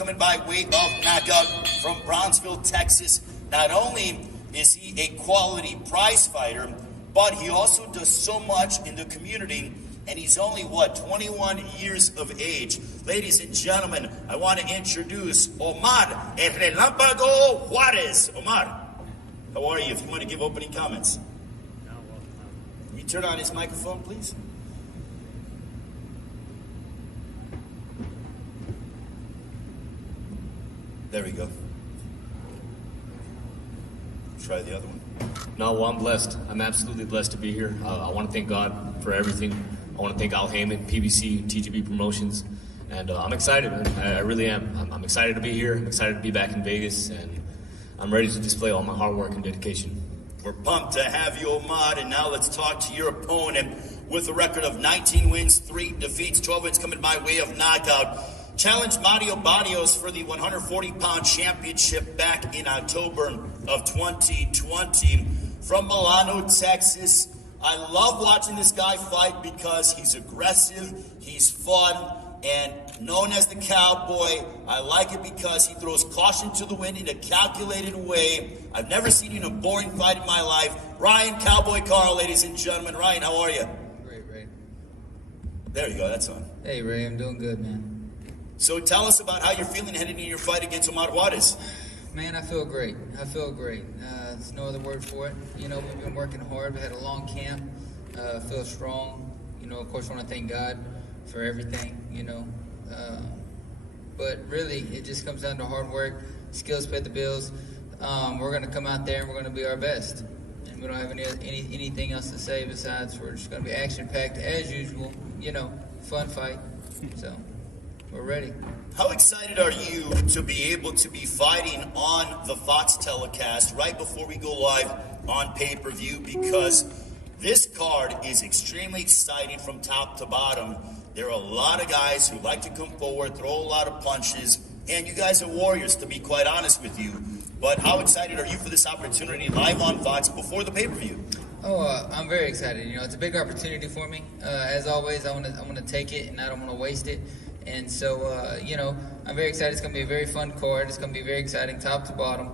coming by way of knockout from Brownsville, Texas. Not only is he a quality prize fighter, but he also does so much in the community, and he's only, 21 years of age. Ladies and gentlemen, I want to introduce Omar El Relámpago Juarez. Omar, how are you? If you want to give opening comments. Can you turn on his microphone, please? There we go. Try the other one. No, well, I'm blessed. I'm absolutely blessed to be here. I want to thank God for everything. I want to thank Al Heyman, PBC, TGB Promotions, and I'm excited, man. I really am. I'm excited to be here. I'm excited to be back in Vegas, and I'm ready to display all my hard work and dedication. We're pumped to have you, Omar, and now let's talk to your opponent. With a record of 19 wins, 3 defeats, 12 wins coming by way of knockout. Challenged Mario Barrios for the 140-pound championship back in October of 2020. From Milano, Texas. I love watching this guy fight because he's aggressive, he's fun, and known as the Cowboy. I like it because he throws caution to the wind in a calculated way. I've never seen him in a boring fight in my life. Ryan Cowboy Karl, ladies and gentlemen. Ryan, how are you? Great, Ray. There you go, that's on. Hey, Ray, I'm doing good, man. So tell us about how you're feeling heading into your fight against Omar Juarez. Man, I feel great. I feel great. There's no other word for it. You know, we've been working hard. We had a long camp. Feel strong. You know, of course, I want to thank God for everything, you know. But really, it just comes down to hard work. Skills pay the bills. We're going to come out there and we're going to be our best. And we don't have anything else to say besides we're just going to be action-packed as usual. You know, fun fight. So we're ready. How excited are you to be able to be fighting on the Fox telecast right before we go live on pay-per-view? Because this card is extremely exciting from top to bottom. There are a lot of guys who like to come forward, throw a lot of punches, and you guys are warriors, to be quite honest with you. But how excited are you for this opportunity live on Fox before the pay-per-view? I'm very excited. You know, it's a big opportunity for me. As always, I want to take it, and I don't want to waste it. And so, you know, I'm very excited. It's going to be a very fun card. It's going to be very exciting, top to bottom.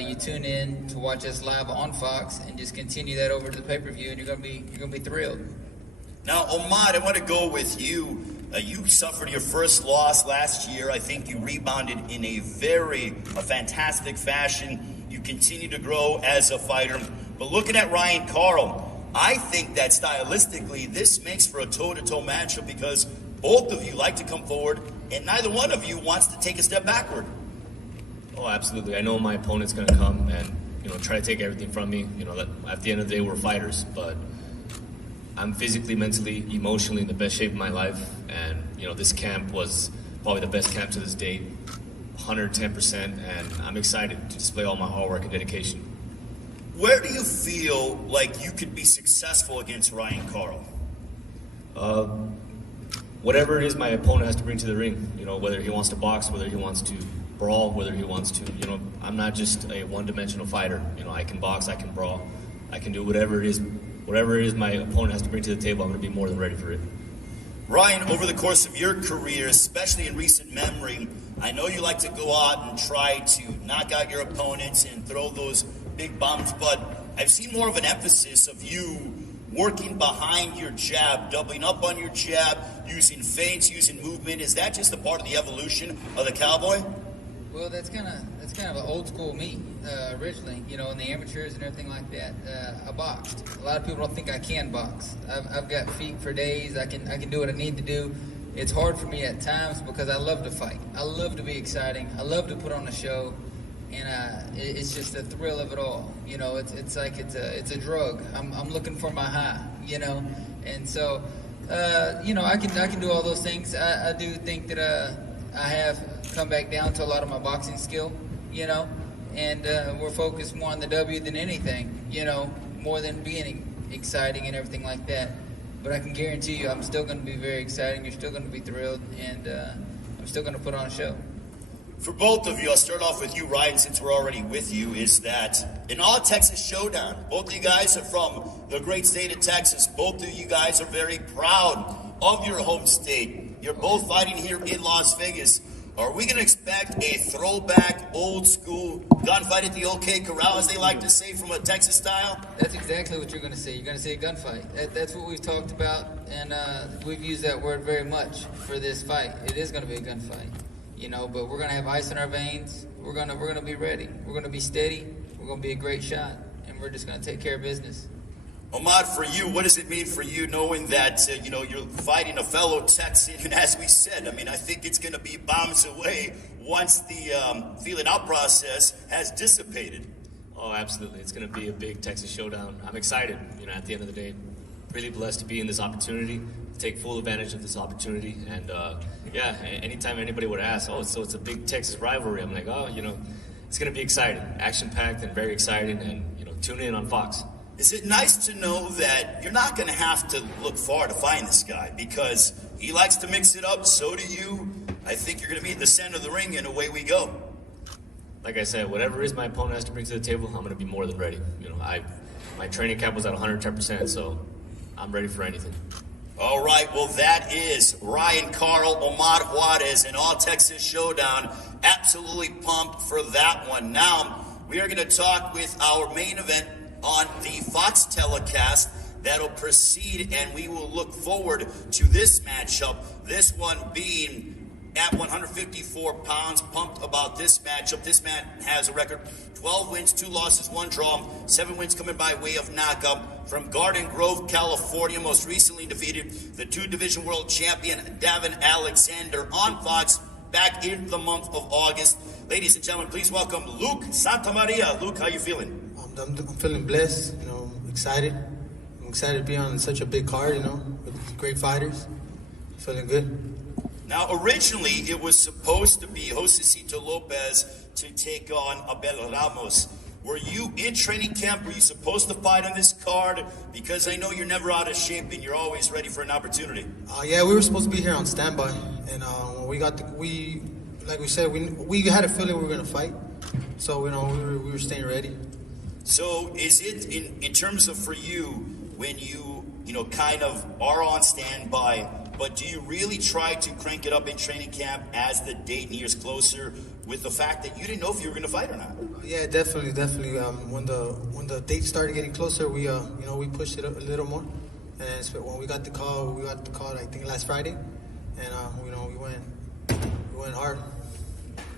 You tune in to watch us live on Fox, and just continue that over to the pay-per-view, and you're going to be thrilled. Now, Omar, I want to go with you. You suffered your first loss last year. I think you rebounded in a fantastic fashion. You continue to grow as a fighter. But looking at Ryan Karl, I think that stylistically, this makes for a toe-to-toe matchup because both of you like to come forward, and neither one of you wants to take a step backward. Oh, absolutely. I know my opponent's going to come and, you know, try to take everything from me. You know, that at the end of the day, we're fighters, but I'm physically, mentally, emotionally in the best shape of my life. And, you know, this camp was probably the best camp to this date, 110%, and I'm excited to display all my hard work and dedication. Where do you feel like you could be successful against Ryan Karl? Whatever it is my opponent has to bring to the ring, you know, whether he wants to box, whether he wants to brawl, whether he wants to, you know, I'm not just a one-dimensional fighter. You know, I can box, I can brawl, I can do whatever it is my opponent has to bring to the table. I'm going to be more than ready for it. Ryan, over the course of your career, especially in recent memory, I know you like to go out and try to knock out your opponents and throw those big bombs, but I've seen more of an emphasis of you working behind your jab, doubling up on your jab, using feints, using movement. Is that just a part of the evolution of the Cowboy? Well, that's kind of an old school me originally. You know, in the amateurs and everything like that. I boxed. A lot of people don't think I can box. I've got feet for days. I can do what I need to do. It's hard for me at times because I love to fight. I love to be exciting. I love to put on a show. And it's just the thrill of it all, you know. It's like it's a drug. I'm looking for my high, you know. And so, you know, I can do all those things. I do think that I have come back down to a lot of my boxing skill, you know. And we're focused more on the W than anything, you know, more than being exciting and everything like that. But I can guarantee you, I'm still going to be very exciting. You're still going to be thrilled, and I'm still going to put on a show. For both of you, I'll start off with you, Ryan, since we're already with you, is that in all Texas Showdown, both of you guys are from the great state of Texas. Both of you guys are very proud of your home state. You're both fighting here in Las Vegas. Are we going to expect a throwback, old-school gunfight at the OK Corral, as they like to say, from a Texas style? That's exactly what you're going to see. You're going to see a gunfight. That's what we've talked about, and we've used that word very much for this fight. It is going to be a gunfight, you know. But we're going to have ice in our veins. We're going to be ready. We're going to be steady. We're going to be a great shot, and we're just going to take care of business. Omar, for you, what does it mean for you knowing that, you're fighting a fellow Texan? And as we said, I mean, I think it's going to be bombs away once the feeling out process has dissipated. Oh, absolutely. It's going to be a big Texas showdown. I'm excited, at the end of the day. Really blessed to be in this opportunity, take full advantage of this opportunity. And, anytime anybody would ask, so it's a big Texas rivalry, I'm like, it's going to be exciting, action-packed and very exciting. And, tune in on Fox. Is it nice to know that you're not going to have to look far to find this guy, because he likes to mix it up, so do you? I think you're going to be at the center of the ring, and away we go. Like I said, whatever it is my opponent has to bring to the table, I'm going to be more than ready. My training camp was at 110%, so I'm ready for anything. All right, well, that is Ryan Karl, Omar Juarez, an all-Texas showdown. Absolutely pumped for that one. Now, we are going to talk with our main event on the Fox telecast that'll proceed, and we will look forward to this matchup. This one being at 154 pounds. Pumped about this matchup. This man has a record 12 wins, 2 losses, 1 draw, 7 wins coming by way of knockout. From Garden Grove, California, most recently defeated the 2-division world champion Davin Alexander on Fox back in the month of August. Ladies and gentlemen, please welcome Luke Santamaria. Luke, how you feeling? I'm feeling blessed, excited. I'm excited to be on such a big card, with great fighters. Feeling good. Now, originally, it was supposed to be Josecito Lopez to take on Abel Ramos. Were you in training camp? Were you supposed to fight on this card? Because I know you're never out of shape and you're always ready for an opportunity. Yeah, we were supposed to be here on standby, and when we got like we said, we had a feeling we were gonna fight, so we were staying ready. So is it, in terms of for you, when you kind of are on standby, but do you really try to crank it up in training camp as the date nears closer, with the fact that you didn't know if you were going to fight or not? Yeah, definitely. When the date started getting closer, we pushed it up a little more, and when we got the call, I think last Friday, and we went hard.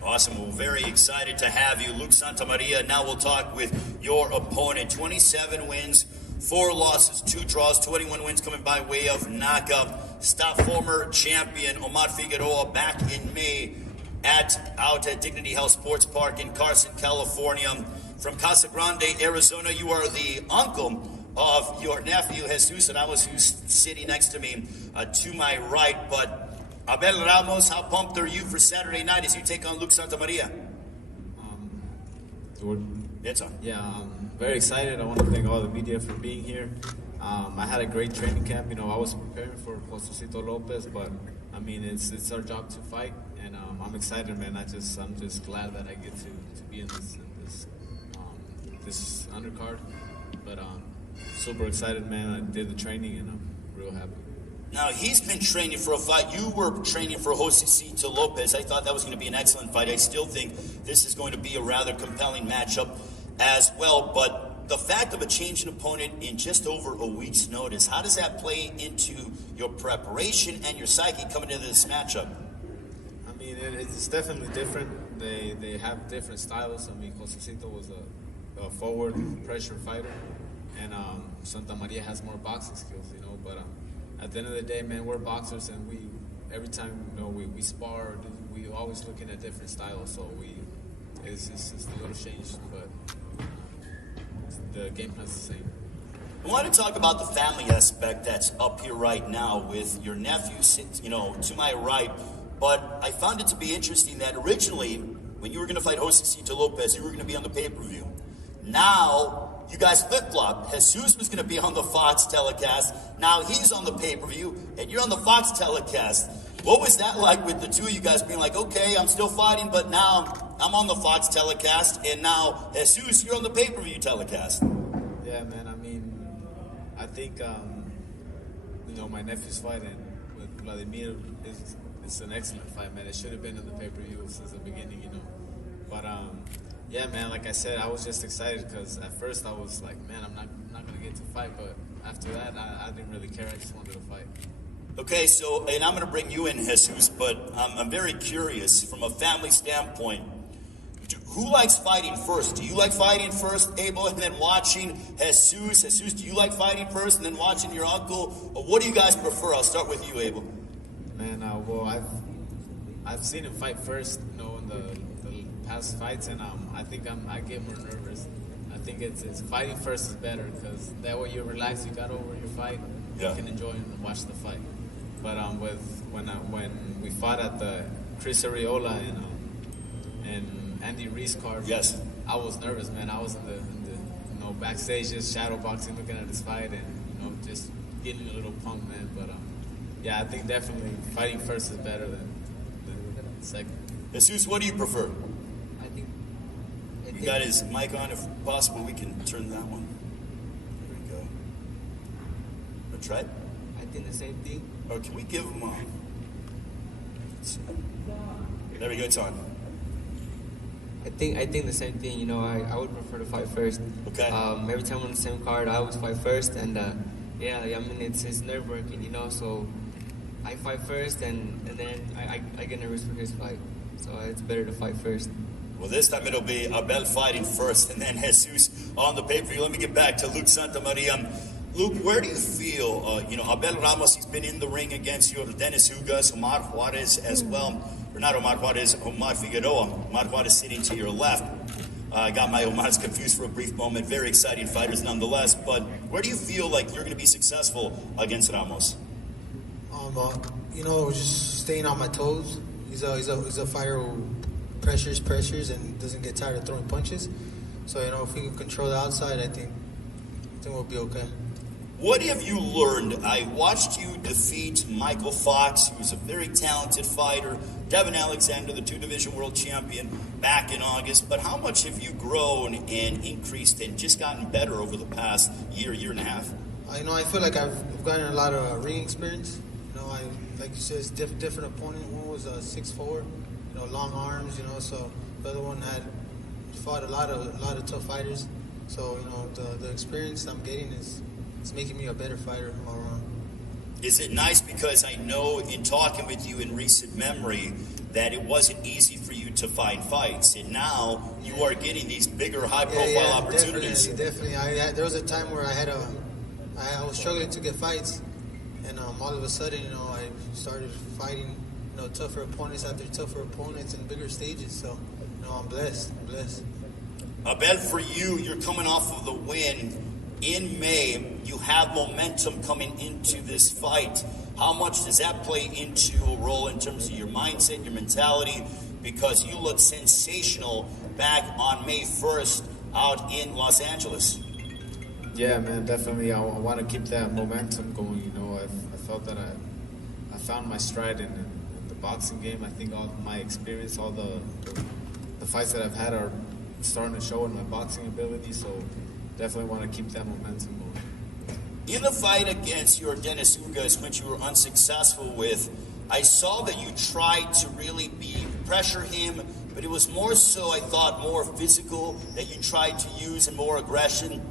Awesome. We're very excited to have you, Luke Santamaria. Now we'll talk with your opponent. 27 wins, 4 losses, 2 draws, 21 wins coming by way of knockout. Stop former champion Omar Figueroa back in May out at Dignity Health Sports Park in Carson, California. From Casa Grande, Arizona, you are the uncle of your nephew, Jesus Ramos, who's sitting next to me to my right. But Abel Ramos, how pumped are you for Saturday night as you take on Luke Santamaria? It's on. Yeah, I'm very excited. I want to thank all the media for being here. I had a great training camp. I was preparing for Josecito Lopez, but it's our job to fight, and I'm excited, man. I'm just glad that I get to be in this undercard. But super excited, man. I did the training, and I'm real happy. Now, he's been training for a fight. You were training for Josecito Lopez. I thought that was going to be an excellent fight. I still think this is going to be a rather compelling matchup as well. But the fact of a change in opponent in just over a week's notice, how does that play into your preparation and your psyche coming into this matchup? It's definitely different. They have different styles. Josecito was a forward pressure fighter, and Santamaria has more boxing skills, but at the end of the day, man, we're boxers, and every time we spar, we always looking at different styles. So it's just a little change, but the game plan's the same. I want to talk about the family aspect that's up here right now with your nephew, to my right. But I found it to be interesting that originally, when you were going to fight Josecito Lopez, you were going to be on the pay-per-view. Now, you guys flip-flopped. Jesus was going to be on the Fox telecast. Now he's on the pay-per-view, and you're on the Fox telecast. What was that like with the two of you guys being like, okay, I'm still fighting, but now I'm on the Fox telecast, and now, Jesus, you're on the pay-per-view telecast? Yeah, man, I think, my nephew's fighting with Vladimir is it's an excellent fight, man. It should have been in the pay-per-view since the beginning, you know. But yeah, man, like I said, I was just excited because at first I was like, man, I'm not gonna get to fight, but after that, I didn't really care. I just wanted to fight. Okay, so, and I'm going to bring you in, Jesus, but I'm very curious from a family standpoint. Who likes fighting first? Do you like fighting first, Abel, and then watching Jesus? Jesus, do you like fighting first and then watching your uncle? Or what do you guys prefer? I'll start with you, Abel. Man, well, I've seen him fight first, you know, in the past fights, and I think I get more nervous. I think it's fighting first is better because that way you're relaxed. You got over your fight, you can enjoy and watch the fight. But when we fought at the Chris Arreola and Andy Reese card, yes, I was nervous, man. I was in the you know, backstage just shadow boxing, looking at this fight, and you know, just getting a little pumped, man. But yeah, I think definitely fighting first is better than second. Jesus, what do you prefer? I think You got his mic on. If possible, we can turn that one. There we go. Let's try it. I think the same thing. Or can we give him a... There we go, it's on. I think the same thing. You know, I would prefer to fight first. Okay. Every time on the same card, I always fight first, and yeah, I mean it's nerve wracking, you know. So I fight first, and then I get nervous for his fight. So it's better to fight first. Well, this time it'll be Abel fighting first, and then Jesus on the pay-per-view. Let me get back to Luke Santamaria. Luke, where do you feel, Abel Ramos, he's been in the ring against your Dennis Ugas, Omar Juarez as well. Or not Omar Juarez, Omar Figueroa. Omar Juarez sitting to your left. I got my Omars confused for a brief moment. Very exciting fighters nonetheless. But where do you feel like you're going to be successful against Ramos? Just staying on my toes. He's a fighter who pressures and doesn't get tired of throwing punches. So, if we can control the outside, I think we'll be okay. What have you learned? I watched you defeat Michael Fox, who's a very talented fighter, Devin Alexander, the 2-division world champion, back in August. But how much have you grown and increased and just gotten better over the past year and a half? I feel like I've gotten a lot of ring experience. Like you said, it's different opponent. One was 6'4", long arms. So the other one had fought a lot of tough fighters. So the experience I'm getting is making me a better fighter all around. Is it nice, because I know in talking with you in recent memory that it wasn't easy for you to find fights, and now you are getting these bigger, high-profile opportunities. Definitely. There was a time where I was struggling to get fights, and all of a sudden, I started fighting, tougher opponents after tougher opponents and bigger stages. So, I'm blessed. Abel, for you, you're coming off of the win in May. You have momentum coming into this fight. How much does that play into a role in terms of your mindset, your mentality? Because you look sensational back on May 1st out in Los Angeles. Yeah, man, definitely. I want to keep that momentum going. I felt that I found my stride in the boxing game. I think all my experience, all the fights that I've had are starting to show in my boxing ability. So definitely want to keep that momentum going. In the fight against your Dennis Ugas, which you were unsuccessful with, I saw that you tried to really pressure him, but it was more so, I thought, more physical that you tried to use and more aggression.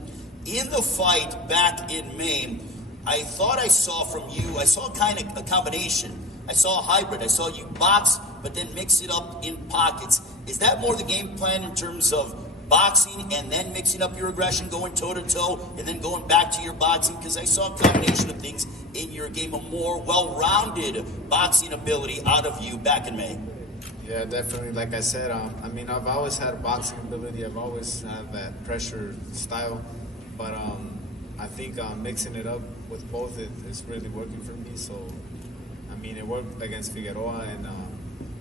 In the fight back in May, I thought I saw from you, I saw kind of a combination. I saw a hybrid. I saw you box, but then mix it up in pockets. Is that more the game plan in terms of boxing and then mixing up your aggression, going toe-to-toe, and then going back to your boxing? Because I saw a combination of things in your game, a more well-rounded boxing ability out of you back in May. Yeah, definitely. Like I said, I've always had a boxing ability. I've always had that pressure style. But I think mixing it up with both is really working for me. So, it worked against Figueroa,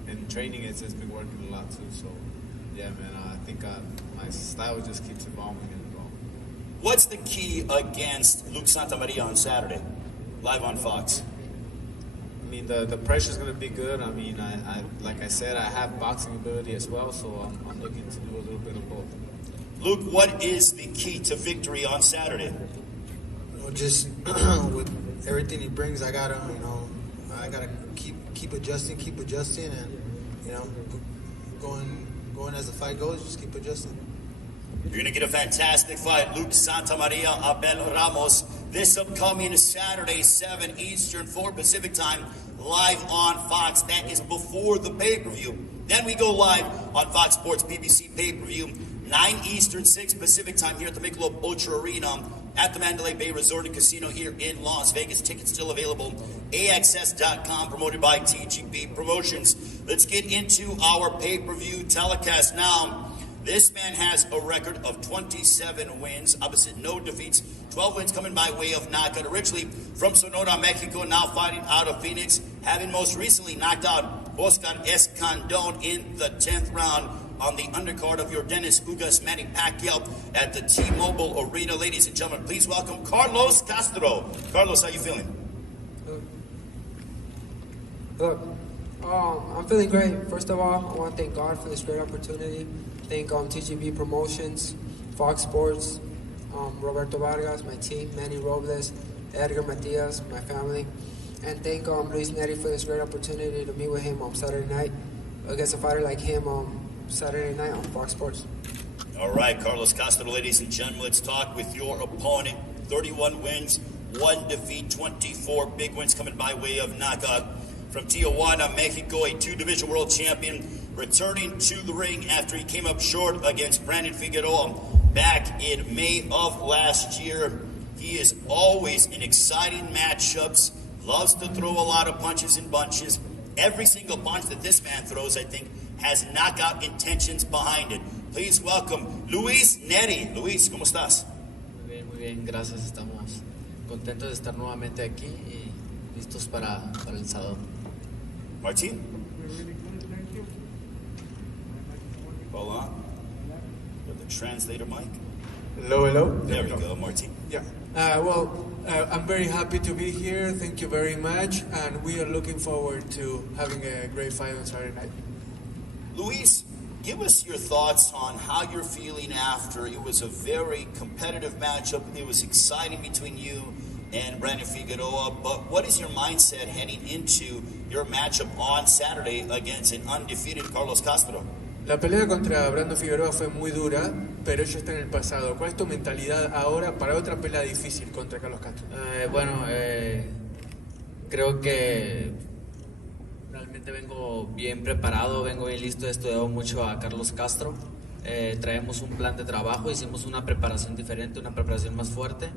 and training it's been working a lot too. So, yeah, man, I think my style just keeps evolving and evolving. What's the key against Luke Santamaria on Saturday, live on Fox? The pressure's going to be good. I like I said, I have boxing ability as well, so I'm looking to do a little bit of both. Luke, what is the key to victory on Saturday? Just with everything he brings, I gotta keep keep adjusting, and you know, going as the fight goes, just keep adjusting. You're going to get a fantastic fight. Luke Santamaria, Abel Ramos. This upcoming Saturday, 7 Eastern, 4 Pacific time, live on Fox. That is before the pay-per-view. Then we go live on Fox Sports BBC pay-per-view, 9 Eastern, 6 Pacific time here at the Michelob Ultra Arena at the Mandalay Bay Resort and Casino here in Las Vegas. Tickets still available. AXS.com, promoted by TGB Promotions. Let's get into our pay-per-view telecast now. This man has a record of 27 wins, opposite no defeats, 12 wins coming by way of knockout. Originally from Sonora, Mexico, now fighting out of Phoenix, having most recently knocked out Oscar Escandon in the 10th round on the undercard of your Dennis Ugas Manny Pacquiao at the T-Mobile Arena. Ladies and gentlemen, please welcome Carlos Castro. Carlos, how you feeling? Look, I'm feeling great. First of all, I want to thank God for this great opportunity. Thank TGB Promotions, Fox Sports, Roberto Vargas, my team, Manny Robles, Edgar Matias, my family, and thank Luis Neri for this great opportunity to meet with him on Saturday night against a fighter like him Saturday night on Fox Sports. All right, Carlos Castro, ladies and gentlemen, let's talk with your opponent. 31 wins, 1 defeat, 24 big wins coming by way of knockout. From Tijuana, Mexico, a 2-division world champion, returning to the ring after he came up short against Brandon Figueroa back in May of last year. He is always in exciting matchups, loves to throw a lot of punches and bunches. Every single punch that this man throws, I think, has knockout intentions behind it. Please welcome Luis Neri. Luis, ¿cómo estás? Muy bien, gracias. Estamos contentos de estar nuevamente aquí y listos para el sábado. Martin? Hold on. With the translator mic. Hello. There we go, Martin. Yeah. I'm very happy to be here. Thank you very much. And we are looking forward to having a great fight on Saturday night. Luis, give us your thoughts on how you're feeling after. It was a very competitive matchup. It was exciting between you and Brandon Figueroa. But what is your mindset heading into your matchup on Saturday against an undefeated Carlos Castro? La pelea contra Brandon Figueroa fue muy dura, pero eso está en el pasado. ¿Cuál es tu mentalidad ahora para otra pelea difícil contra Carlos Castro? Creo que realmente vengo bien preparado, vengo bien listo, he estudiado mucho a Carlos Castro. Traemos un plan de trabajo, hicimos una preparación diferente, una preparación más fuerte.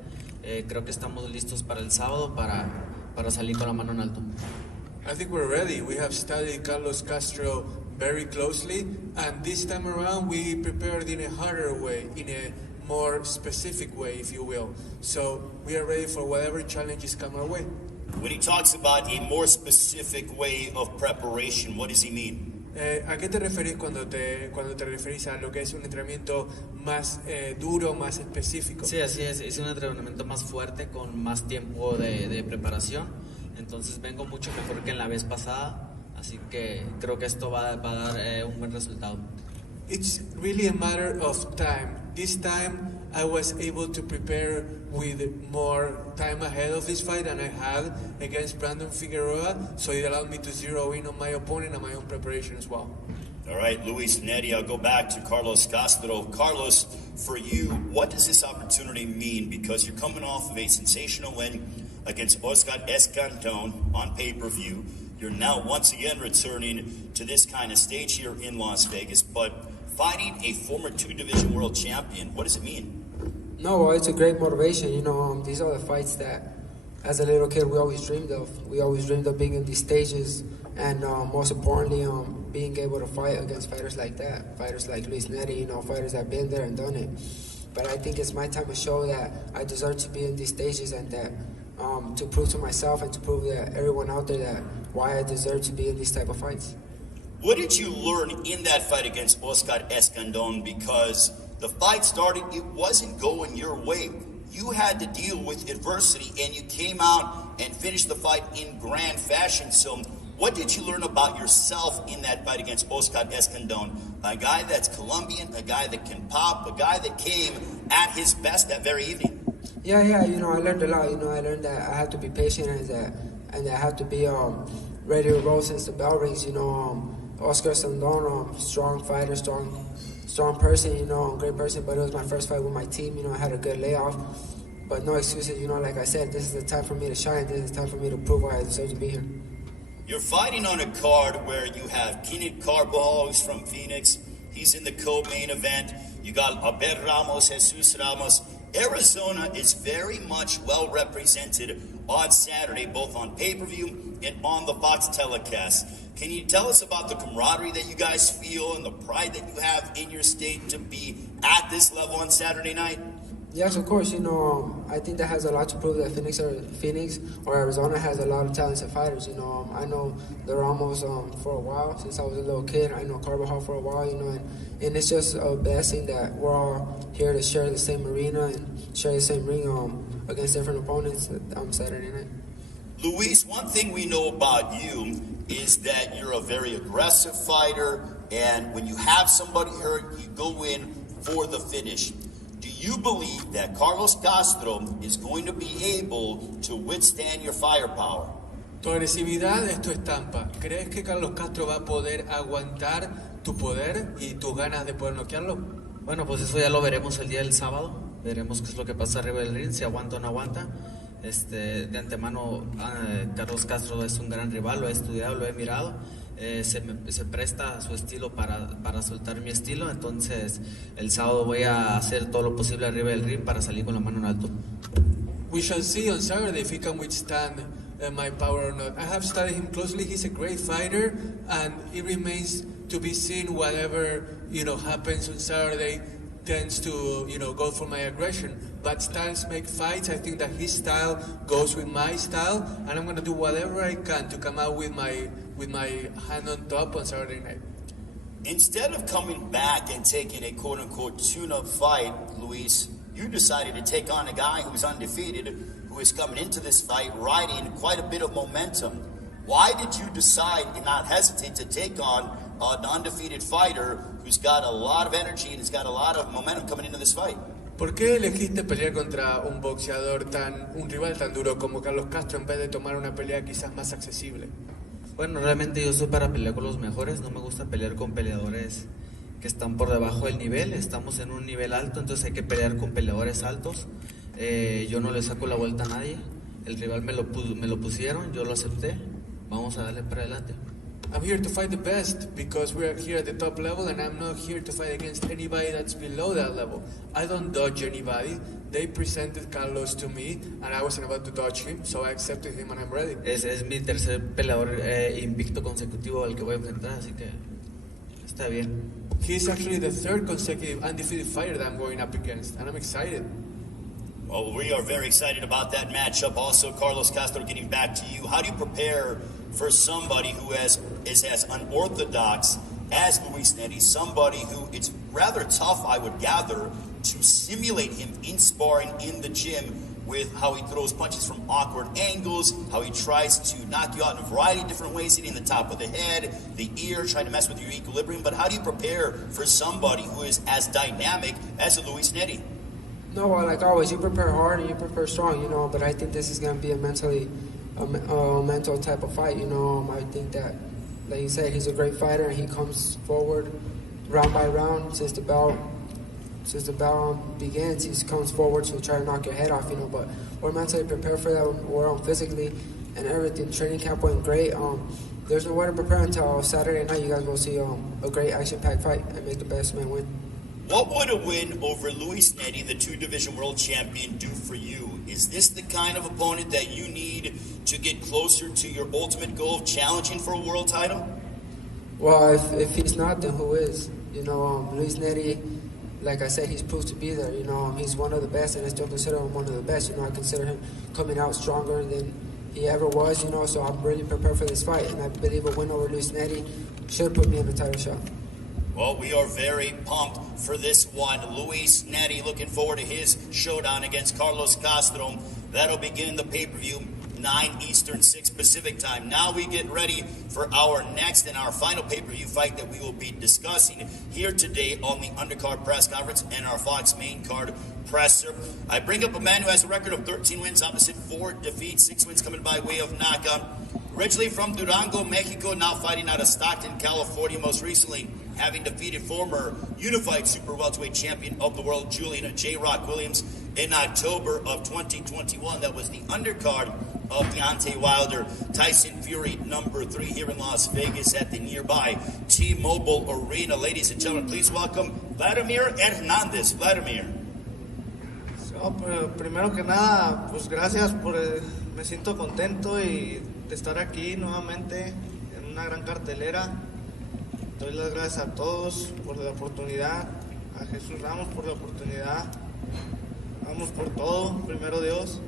Creo que estamos listos para el sábado para salir con la mano en alto. I think we're ready. We have studied Carlos Castro very closely, and this time around we prepared in a harder way, in a more specific way, if you will. So we are ready for whatever challenges come our way. When he talks about a more specific way of preparation, what does he mean? ¿A qué te referís cuando te referís a lo que es un entrenamiento más duro, más específico? Sí, así es un entrenamiento más fuerte, con más tiempo de preparación. Entonces vengo mucho mejor que en la vez pasada, así que creo que esto va a dar un buen resultado. It's really a matter of time. This time I was able to prepare with more time ahead of this fight than I had against Brandon Figueroa, so it allowed me to zero in on my opponent and my own preparation as well. All right, Luis Neri, I'll go back to Carlos Castro. Carlos, for you, what does this opportunity mean? Because you're coming off of a sensational win against Oscar Escandon on pay-per-view. You're now once again returning to this kind of stage here in Las Vegas, but fighting a former 2-division world champion, what does it mean? No, well, it's a great motivation. You know, these are the fights that, as a little kid, we always dreamed of. We always dreamed of being in these stages, and most importantly, being able to fight against fighters like that, fighters like Luis Neri, fighters that have been there and done it. But I think it's my time to show that I deserve to be in these stages, and that to prove to myself and to prove to everyone out there that why I deserve to be in these type of fights. What did you learn in that fight against Oscar Escandon? Because the fight started, it wasn't going your way. You had to deal with adversity, and you came out and finished the fight in grand fashion. So what did you learn about yourself in that fight against Oscar Escandon? A guy that's Colombian, a guy that can pop, a guy that came at his best that very evening. Yeah, I learned a lot. I learned that I have to be patient and that I have to be ready to roll since the bell rings. Oscar Sandon, strong fighter, strong person, great person, but it was my first fight with my team. I had a good layoff, but no excuses. Like I said, this is the time for me to shine. This is the time for me to prove why I deserve to be here. You're fighting on a card where you have Keenan Karl, who's from Phoenix. He's in the co-main event. You got Abel Ramos, Jesus Ramos. Arizona is very much well represented on Saturday, both on pay-per-view and on the Fox telecast. Can you tell us about the camaraderie that you guys feel and the pride that you have in your state to be at this level on Saturday night? Yes, of course. I think that has a lot to prove that Phoenix or Arizona has a lot of talented fighters. I know the Ramos for a while, since I was a little kid. I know Carvajal for a while, and it's just a blessing that we're all here to share the same arena and share the same ring against different opponents on Saturday night. Luis, one thing we know about you is that you're a very aggressive fighter, and when you have somebody hurt, you go in for the finish. Do you believe that Carlos Castro is going to be able to withstand your firepower? Tu agresividad es tu estampa. ¿Crees que Carlos Castro va a poder aguantar tu poder y tus ganas de poder noquearlo? Bueno, pues eso ya lo veremos el día del sábado. Veremos qué es lo que pasa arriba del ring, si aguanta o no aguanta. De antemano, Carlos Castro es un gran rival, lo he estudiado, lo he mirado. Se presta a su estilo para soltar mi estilo, entonces el sábado voy a hacer todo lo posible arriba del ring para salir con la mano en alto. We shall see on Saturday if he can withstand my power or not. I have studied him closely. He's a great fighter, and it remains to be seen whatever happens on Saturday tends to go for my aggression. But styles make fights. I think that his style goes with my style, and I'm going to do whatever I can to come out with my hand on top on Saturday night. Instead of coming back and taking a quote-unquote tune-up fight, Luis, you decided to take on a guy who's undefeated, who is coming into this fight riding quite a bit of momentum. Why did you decide and not hesitate to take on an undefeated fighter who's got a lot of energy and has got a lot of momentum coming into this fight? ¿Por qué elegiste pelear contra un rival tan duro como Carlos Castro en vez de tomar una pelea quizás más accesible? Bueno, realmente yo soy para pelear con los mejores, no me gusta pelear con peleadores que están por debajo del nivel. Estamos en un nivel alto, entonces hay que pelear con peleadores altos. Yo no le saco la vuelta a nadie, el rival me lo pusieron, yo lo acepté, vamos a darle para adelante. I'm here to fight the best because we're here at the top level, and I'm not here to fight against anybody that's below that level. I don't dodge anybody. They presented Carlos to me, and I wasn't about to dodge him, so I accepted him and I'm ready. Es mi tercer peleador invicto consecutivo al que voy a enfrentar, así que está bien. He's actually the third consecutive undefeated fighter that I'm going up against, and I'm excited. Well, we are very excited about that matchup. Also, Carlos Castro, getting back to you. How do you prepare for somebody who is as unorthodox as Luis Neri, somebody who it's rather tough, I would gather, to simulate him in sparring in the gym with how he throws punches from awkward angles, how he tries to knock you out in a variety of different ways, hitting the top of the head, the ear, trying to mess with your equilibrium. But how do you prepare for somebody who is as dynamic as a Luis Neri? No, well, like always, you prepare hard and you prepare strong, but I think this is going to be a mental type of fight, I think that, like you said, he's a great fighter and he comes forward round by round since the bell begins. He comes forward to try to knock your head off, but we're mentally prepared for that. We're on physically and everything. Training camp went great. There's no way to prepare until Saturday night. You guys will see a great action-packed fight and make the best man win. What would a win over Luis Neri, the two-division world champion, do for you? Is this the kind of opponent that you need to get closer to your ultimate goal of challenging for a world title? Well, if he's not, then who is? Luis Neri, like I said, he's proved to be there. He's one of the best, and I still consider him one of the best. I consider him coming out stronger than he ever was, so I'm really prepared for this fight, and I believe a win over Luis Neri should put me in the title shot. Well, we are very pumped for this one. Luis Neri looking forward to his showdown against Carlos Castro. That'll begin the pay-per-view, 9 Eastern, 6 Pacific time. Now we get ready for our next and our final pay-per-view fight that we will be discussing here today on the Undercard Press Conference and our Fox main card presser. I bring up a man who has a record of 13 wins, opposite 4 defeats, 6 wins coming by way of knockout. Originally from Durango, Mexico, now fighting out of Stockton, California, most recently having defeated former unified super welterweight champion of the world, Julian J. Rock Williams, in October of 2021. That was the undercard of Deontay Wilder, Tyson Fury, number 3 here in Las Vegas at the nearby T-Mobile Arena. Ladies and gentlemen, please welcome Vladimir Hernandez. Vladimir. Primero que nada, pues gracias por... me siento contento y de estar aquí nuevamente en una gran cartelera. Doy las gracias a todos por la oportunidad, a Jesús Ramos por la oportunidad. Vamos por todo, primero Dios.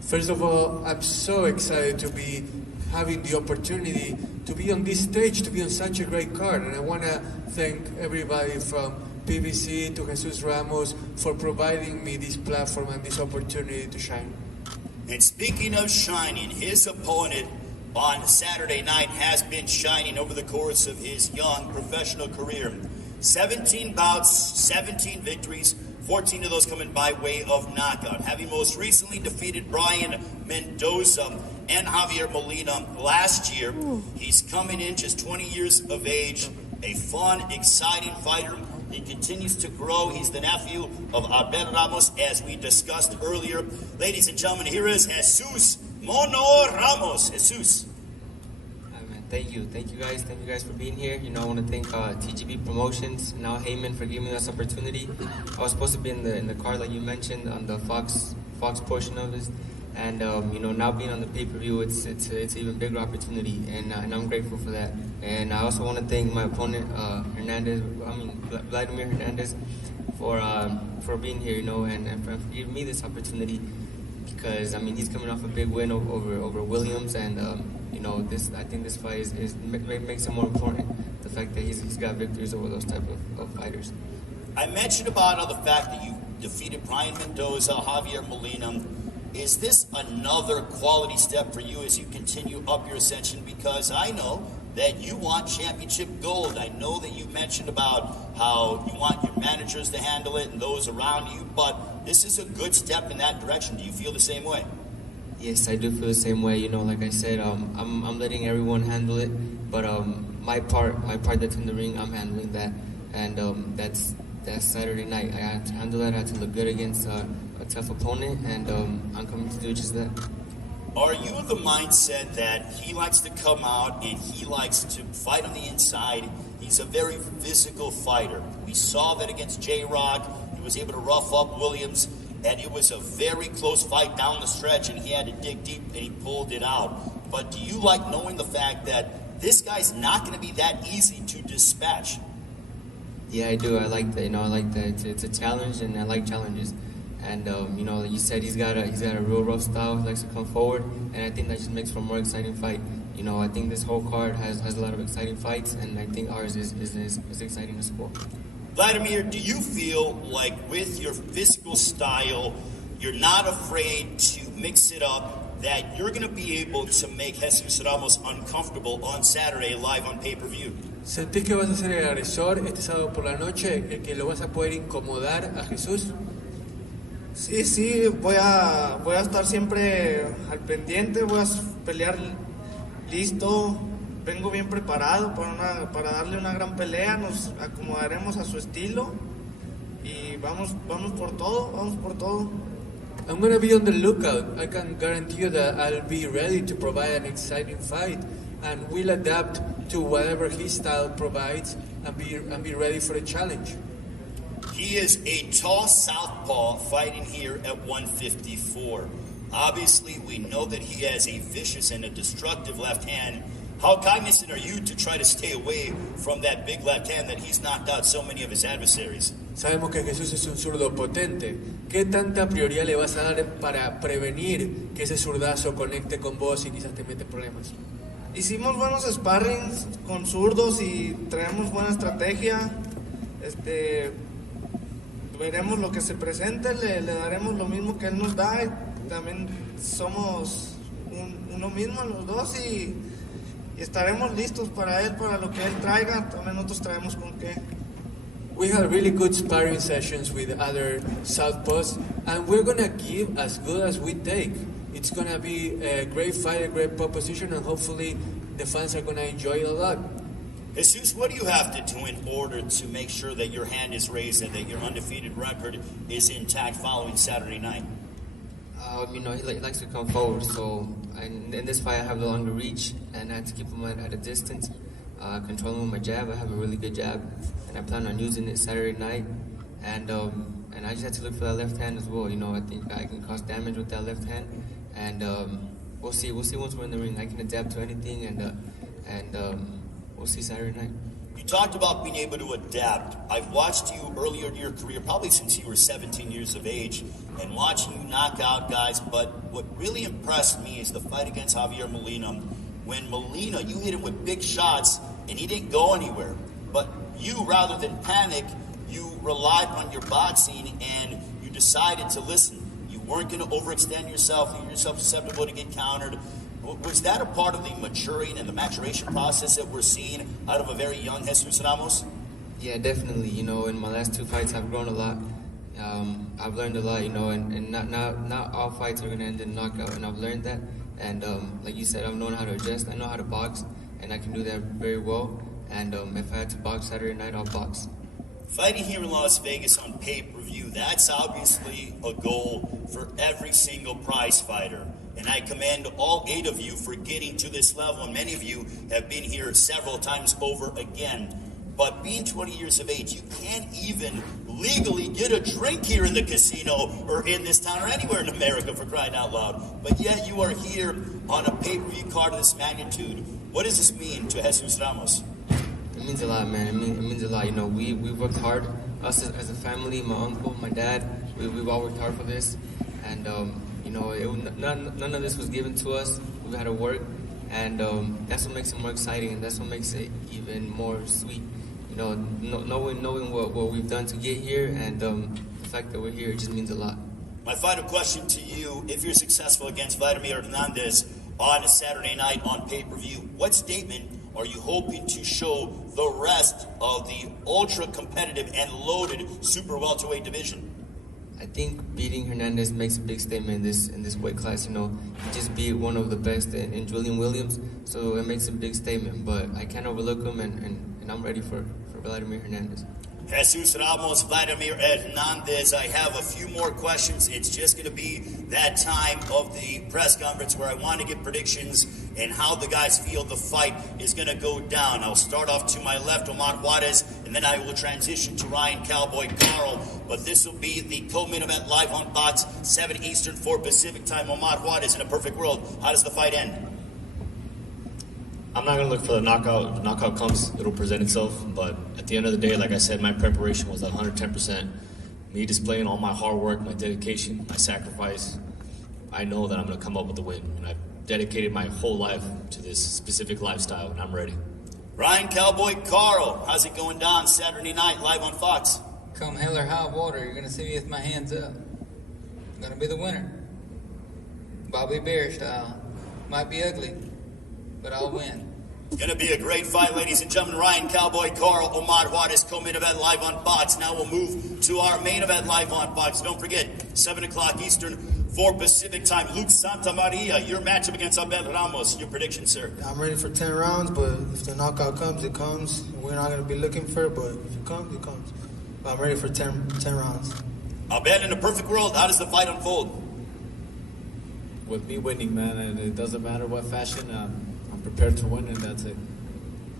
First of all, I'm so excited to be having the opportunity to be on this stage, to be on such a great card. And I want to thank everybody from PBC to Jesus Ramos for providing me this platform and this opportunity to shine. And speaking of shining, his opponent on Saturday night has been shining over the course of his young professional career. 17 bouts, 17 victories, 14 of those coming by way of knockout, having most recently defeated Brian Mendoza and Javier Molina last year. He's coming in just 20 years of age, a fun, exciting fighter. He continues to grow. He's the nephew of Abel Ramos, as we discussed earlier. Ladies and gentlemen, here is Jesus Mono Ramos. Jesus. Thank you guys. Thank you guys for being here. You know, I want to thank TGB Promotions, now Heyman, for giving me this opportunity. I was supposed to be in the card like you mentioned on the Fox portion of this, and you know, now being on the pay-per-view, it's an even bigger opportunity, and I'm grateful for that. And I also want to thank my opponent Vladimir Hernandez for being here, you know, and for giving me this opportunity, because I mean, he's coming off a big win over Williams, and you know, I think this fight makes it more important, the fact that he's got victories over those type of fighters. I mentioned about the fact that you defeated Brian Mendoza, Javier Molina. Is this another quality step for you as you continue up your ascension? Because I know that you want championship gold. I know that you mentioned about how you want your managers to handle it and those around you, but this is a good step in that direction. Do you feel the same way? Yes, I do feel the same way. You know, like I said, I'm letting everyone handle it, but my part that's in the ring, I'm handling that, and that's Saturday night. I have to handle that. I have to look good against a tough opponent, and I'm coming to do just that. Are you of the mindset that he likes to come out and he likes to fight on the inside? He's a very physical fighter. We saw that against J-Rock. He was able to rough up Williams, and it was a very close fight down the stretch, and he had to dig deep, and he pulled it out. But do you like knowing the fact that this guy's not going to be that easy to dispatch? Yeah, I do. I like that. You know, I like that. It's a challenge, and I like challenges. And you know, like you said, he's got a real rough style. He likes to come forward, and I think that just makes for a more exciting fight. You know, I think this whole card has a lot of exciting fights, and I think ours is exciting as well. Vladimir, do you feel like with your physical style, you're not afraid to mix it up, that you're going to be able to make Jesus Ramos uncomfortable on Saturday live on pay-per-view? ¿Sentís que vas a ser el agresor este sábado por la noche, el que lo vas a poder incomodar a Jesús? Sí, voy a estar siempre al pendiente, voy a pelear listo, vengo bien preparado para darle una gran pelea, nos acomodaremos a su estilo y vamos por todo. I'm going to be on the lookout. I can guarantee you that I'll be ready to provide an exciting fight, and will adapt to whatever his style provides and be ready for the challenge. He is a tall southpaw fighting here at 154. Obviously, we know that he has a vicious and a destructive left hand. How cognizant are you to try to stay away from that big left hand that he's knocked out so many of his adversaries? Sabemos que Jesús es un zurdo potente. ¿Qué tanta prioridad le vas a dar para prevenir que ese zurdazo conecte con vos y quizás te mete problemas? Hicimos buenos sparrings con zurdos y traemos buena estrategia. Veremos lo que se presente, le daremos lo mismo que él nos da, y también somos uno mismo los dos, y estaremos listos para él, para lo que él traiga, también nosotros traemos con qué. We had really good sparring sessions with other southpaws, and we're gonna give as good as we take. it's gonna be a great fight, a great proposition, and hopefully the fans are gonna enjoy it a lot. Jesus, what do you have to do in order to make sure that your hand is raised and that your undefeated record is intact following Saturday night? He likes to come forward, so in this fight I have the longer reach, and I have to keep him at a distance, control him with my jab. I have a really good jab, and I plan on using it Saturday night, and I just have to look for that left hand as well. I think I can cause damage with that left hand, and we'll see once we're in the ring. I can adapt to anything, and we'll see Saturday night. You talked about being able to adapt. I've watched you earlier in your career, probably since you were 17 years of age, and watching you knock out guys. But what really impressed me is the fight against Javier Molina. When Molina, you hit him with big shots, and he didn't go anywhere. But you, rather than panic, you relied on your boxing, and you decided to listen. You weren't going to overextend yourself, leave yourself susceptible to get countered. Was that a part of the maturing and the maturation process that we're seeing out of a very young Jesus Ramos? Yeah, definitely. In my last 2 fights, I've grown a lot. I've learned a lot, and not all fights are going to end in knockout, and I've learned that. And like you said, I've known how to adjust. I know how to box, and I can do that very well. And if I had to box Saturday night, I'll box. Fighting here in Las Vegas on pay-per-view, that's obviously a goal for every single prize fighter. And I commend all 8 of you for getting to this level, and many of you have been here several times over again. But being 20 years of age, you can't even legally get a drink here in the casino or in this town or anywhere in America, for crying out loud. But yet you are here on a pay-per-view card of this magnitude. What does this mean to Jesus Ramos? It means a lot, man. It means a lot. We've worked hard. Us as a family, my uncle, my dad, we've all worked hard for this. And, none of this was given to us. We've had to work. And that's what makes it more exciting, and that's what makes it even more sweet. Knowing what we've done to get here, and the fact that we're here, it just means a lot. My final question to you, if you're successful against Vladimir Hernandez on a Saturday night on pay-per-view, what statement are you hoping to show the rest of the ultra-competitive and loaded super welterweight division? I think beating Hernandez makes a big statement in this weight class. He just beat one of the best in Julian Williams, so it makes a big statement. But I can't overlook him, and I'm ready for Vladimir Hernandez. Jesus Ramos, Vladimir Hernandez. I have a few more questions. It's just going to be that time of the press conference where I want to get predictions and how the guys feel the fight is going to go down. I'll start off to my left, Omar Juarez, and then I will transition to Ryan Cowboy Karl. But this will be the co-main event live on Fox, 7 Eastern, 4 Pacific time. Omar Juarez, in a perfect world, how does the fight end? I'm not going to look for the knockout. If knockout comes, it'll present itself. But at the end of the day, like I said, my preparation was 110%. Me displaying all my hard work, my dedication, my sacrifice. I know that I'm going to come up with a win. And I've dedicated my whole life to this specific lifestyle, and I'm ready. Ryan Cowboy Karl, how's it going down Saturday night live on Fox? Come hell or high water, you're going to see me with my hands up. I'm going to be the winner. Bobby Bear style. Might be ugly, but I'll win. Gonna be a great fight, ladies and gentlemen. Ryan Cowboy Karl, Omar Juarez, co-main event live on Fox. Now we'll move to our main event live on Fox. Don't forget, 7 o'clock Eastern, 4 Pacific time. Luke Santamaria, your matchup against Abel Ramos. Your prediction, sir? I'm ready for 10 rounds, but if the knockout comes, it comes. We're not going to be looking for it, but if it comes, it comes. But I'm ready for 10 rounds. Abel, in a perfect world, how does the fight unfold? With me winning, man, and it doesn't matter what fashion, I'm prepared to win, and that's it.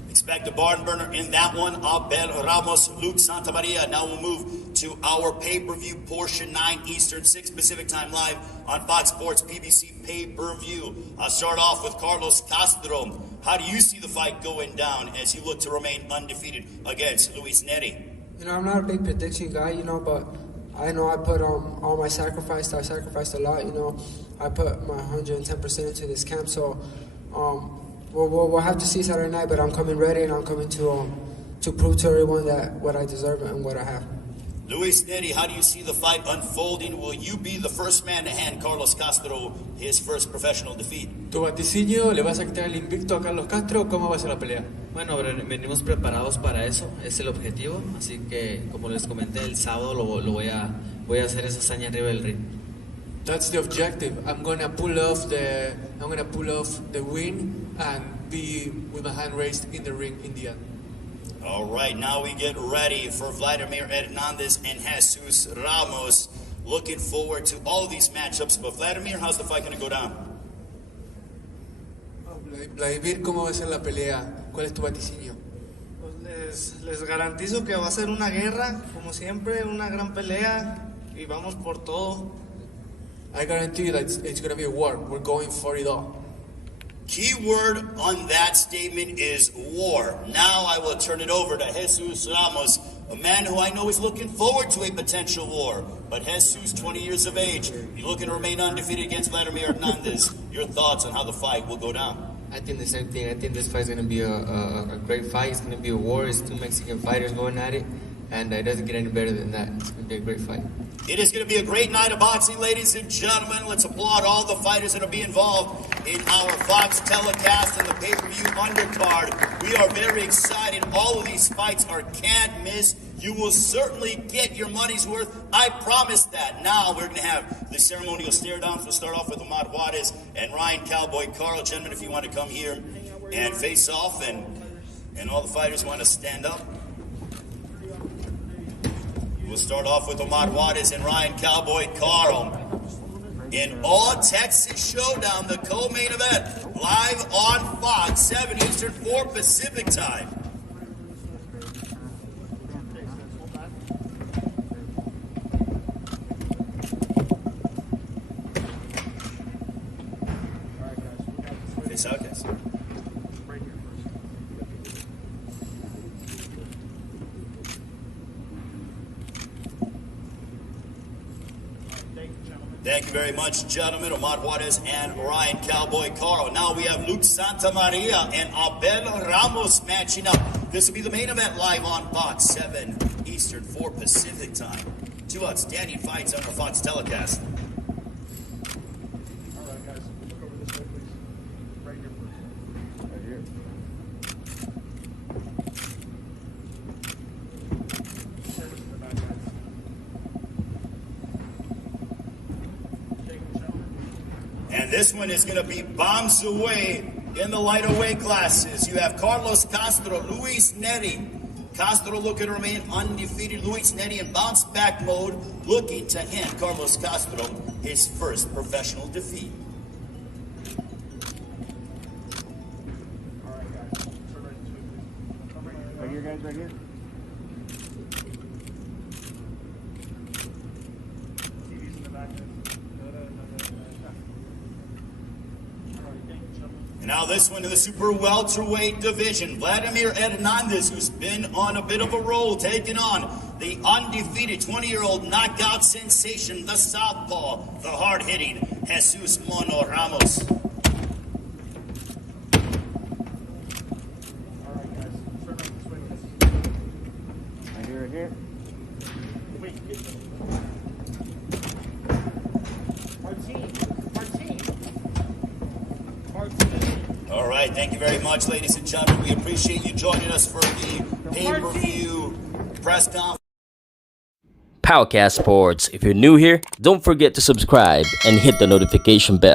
Expect a barn burner in that one. Abel Ramos, Luke Santamaria. Now we'll move to our pay-per-view portion, 9 Eastern, 6 Pacific time live on Fox Sports PBC pay-per-view. I'll start off with Carlos Castro. How do you see the fight going down as you look to remain undefeated against Luis Neri? I'm not a big prediction guy, but I know I put all my sacrifice. I sacrificed a lot, I put my 110% into this camp, so we'll have to see Saturday night, but I'm coming ready, and I'm coming to prove to everyone that what I deserve and what I have. Luis Neri, how do you see the fight unfolding? Will you be the first man to hand Carlos Castro his first professional defeat? ¿Tu vaticinio le vas a quitar el invicto a Carlos Castro? ¿Cómo va a ser la pelea? Bueno, venimos preparados para eso, es el objetivo, así que como les comenté el sábado voy a hacer esa hazaña arriba del ring. That's the objective. I'm gonna pull off the win and be with my hand raised in the ring in the end. All right, now we get ready for Vladimir Hernandez and Jesus Ramos. Looking forward to all of these matchups. But Vladimir, how's the fight going to go down? Vladimir, ¿cómo va a ser la pelea? ¿Cuál es tu vaticinio? Pues les garantizo que va a ser una guerra, como siempre, una gran pelea y vamos por todo. I guarantee you that it's going to be a war. We're going for it all. Key word on that statement is war. Now I will turn it over to Jesus Ramos, a man who I know is looking forward to a potential war. But Jesus, 20 years of age, he's looking to remain undefeated against Vladimir Hernandez. Your thoughts on how the fight will go down? I think the same thing. I think this fight is going to be a great fight. It's going to be a war. It's two Mexican fighters going at it, and it doesn't get any better than that. It's going to be a great fight. It is going to be a great night of boxing, ladies and gentlemen. Let's applaud all the fighters that will be involved in our Fox telecast and the pay-per-view undercard. We are very excited. All of these fights are can't miss. You will certainly get your money's worth. I promise that. Now we're going to have the ceremonial stare-down. We'll start off with Omar Juarez and Ryan Cowboy Karl. Gentlemen, if you want to come here and face off, and all the fighters want to stand up. We'll start off with Omar Juarez and Ryan Cowboy Karl. In All Texas Showdown, the co-main event, live on Fox, 7 Eastern, 4 Pacific time. Face out, guys. Thank you very much, gentlemen. Omar Juarez and Ryan Cowboy Karl. Now we have Luke Santamaria and Abel Ramos matching up. This will be the main event live on Fox, 7 Eastern, 4 Pacific time. Two outstanding fights on our Fox telecast. All right, guys, look over this way, please. Right here first. Right here. Service in the back, guys. And this one is going to be bombs away in the lighter weight classes. You have Carlos Castro, Luis Neri. Castro looking to remain undefeated. Luis Neri in bounce back mode, looking to hand Carlos Castro his first professional defeat. All right, guys. Turn right this way, please. Come right here, guys, right here. TV's in the back, guys. And now this one in the super welterweight division. Vladimir Hernandez, who's been on a bit of a roll, taking on the undefeated 20-year-old knockout sensation, the southpaw, the hard-hitting Jesus Mono Ramos. All right, guys. Turn right this way, please. Right here, right here. Wait, All right, thank you very much, ladies and gentlemen. We appreciate you joining us for the pay-per-view press conference. Powcast Sports. If you're new here, don't forget to subscribe and hit the notification bell.